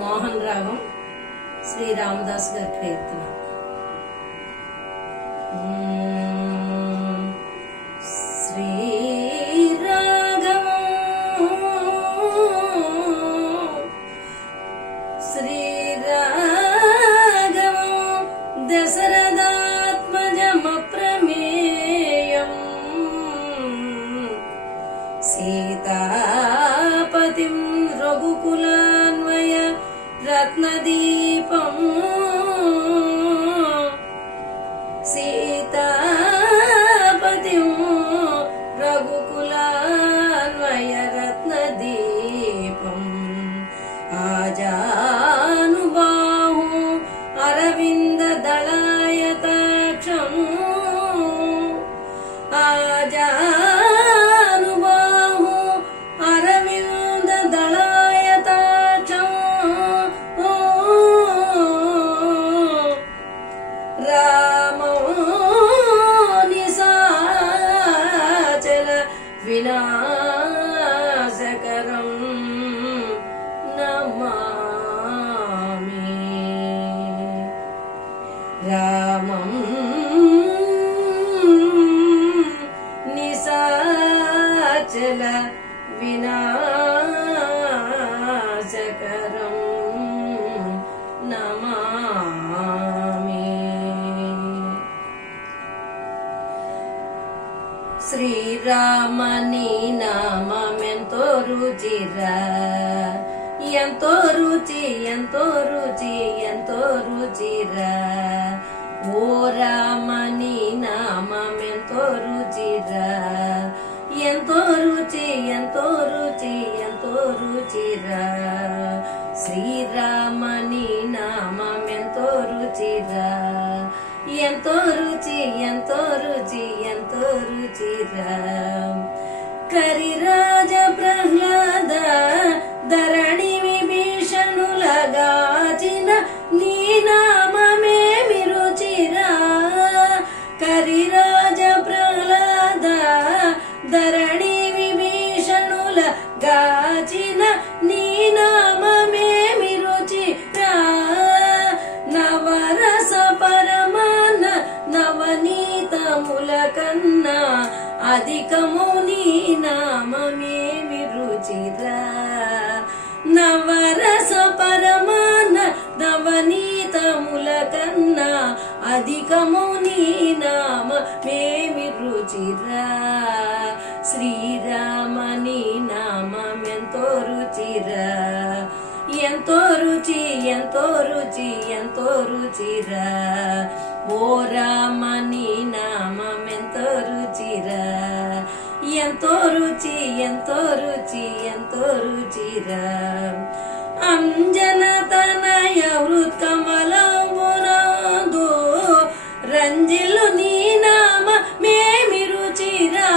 మోహన్ రాగం శ్రీ రామదాస్ గారి కీర్తన. దశరథాత్మజమప్రమేయం సీతాపతిం రఘుకులాన్వయ రత్నదీపం సీతాపతిం రఘుకులాన్వయ రత్నదీపం ఆజానుబాహు అరవింద దళాయతాక్షం ఆజానుబాహు అరవింద దళాయతాక్షం రామో నిశాచల వినాశకరం నమామి. రామం నిశాచల వినాశకరం నమామి. శ్రీరామని నామమెంతో రుచిరా, ఎంతో రుచి ఎంతో రుచి ఎంతో రుచిరా. ఓ రామని నామమెంతో రుచిరా, ఎంతో రుచి ఎంతో రుచి ఎంతో రుచిరా. శ్రీరామని నామమెంతో రుచిరా, ఎంతో రుచి ఎంతో రుచి ఎంతో రుచిరా. కరిరాజ ప్రహ్లాద ధరణి విభీషణులగాచిన నీ నామమేమి రుచిరా. కరిరాజ ప్రహ్లాద ధరణి విభీషణులగాచిన నీ నామమేమి రుచిరా. నవరస పరమాన నవనీతముల కన్నా అధికము నీ నామమేమి రుచిరా. నవరస పరమాన నవనీతముల కన్నా అధికము నీ నామమేమి రుచిరా. శ్రీరామని నామమెంతో రుచిరా, ఎంతో రుచి ఎంతో రుచి ఎంతో రుచిరా. ఓ రామని నామమెంతో రుచిరా, ఎంతో రుచి ఎంతో రుచి ఎంతో రుచిరా. అంజనతనయ హృత్కమలంబునందు రంజిల్లు నీ నామమేమి రుచిరా.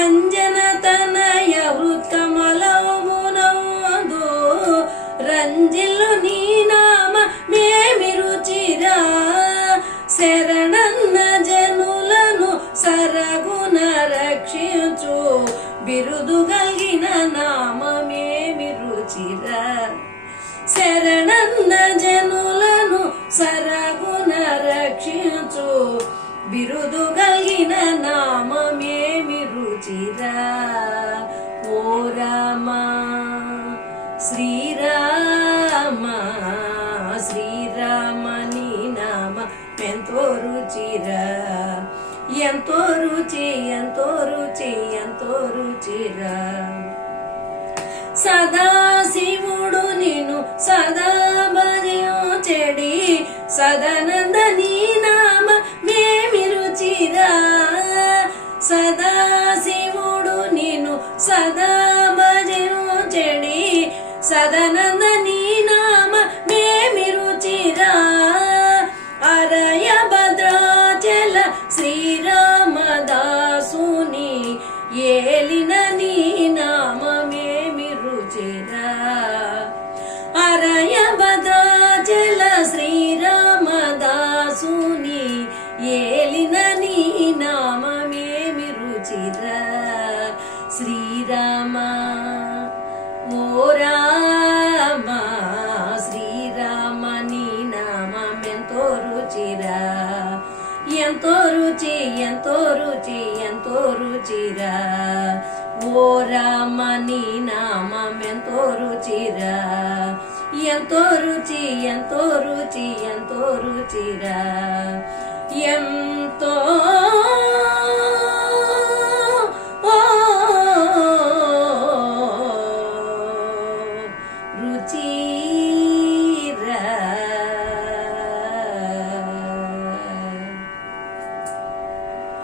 అంజనతనయ హృత్కమలంబునందు రంజిల్లు నీ నామమేమి రుచిరా. శరణన్న జనులను సరగుణ రక్షించు బిరుదు గలిగిన నామమేమి రుచిరా. శరణన్న జనులను సరగుణ రక్షించు బిరుదు గలిగిన నామమేమి రుచిరా. ఓ రామ శ్రీరామ శ్రీరామని నామ ఎంతో రుచిరా, ఎంతో రుచి ఎంతో రుచి ఎంతో రుచిరా. సదాశివుడు నిన్ను సదా భజించెడి సదానంద నీ నామమేమి రుచిరా. సదాశివుడు నిన్ను సదా భజించెడి సదానంద నీ నామమేమి రుచిరా. అరయ భద్రాచల శ్రీరామదాసుని ఏలిన నీ నామమేమి రుచిరా. అరయ భద్రాచల శ్రీరామదాసు రుచి ఎంతో రుచిరా ఓ రామ నీ నామం ఎంతో రుచిరా ఎంతో రుచి ఎంతో రుచి ఎంతో రుచిరా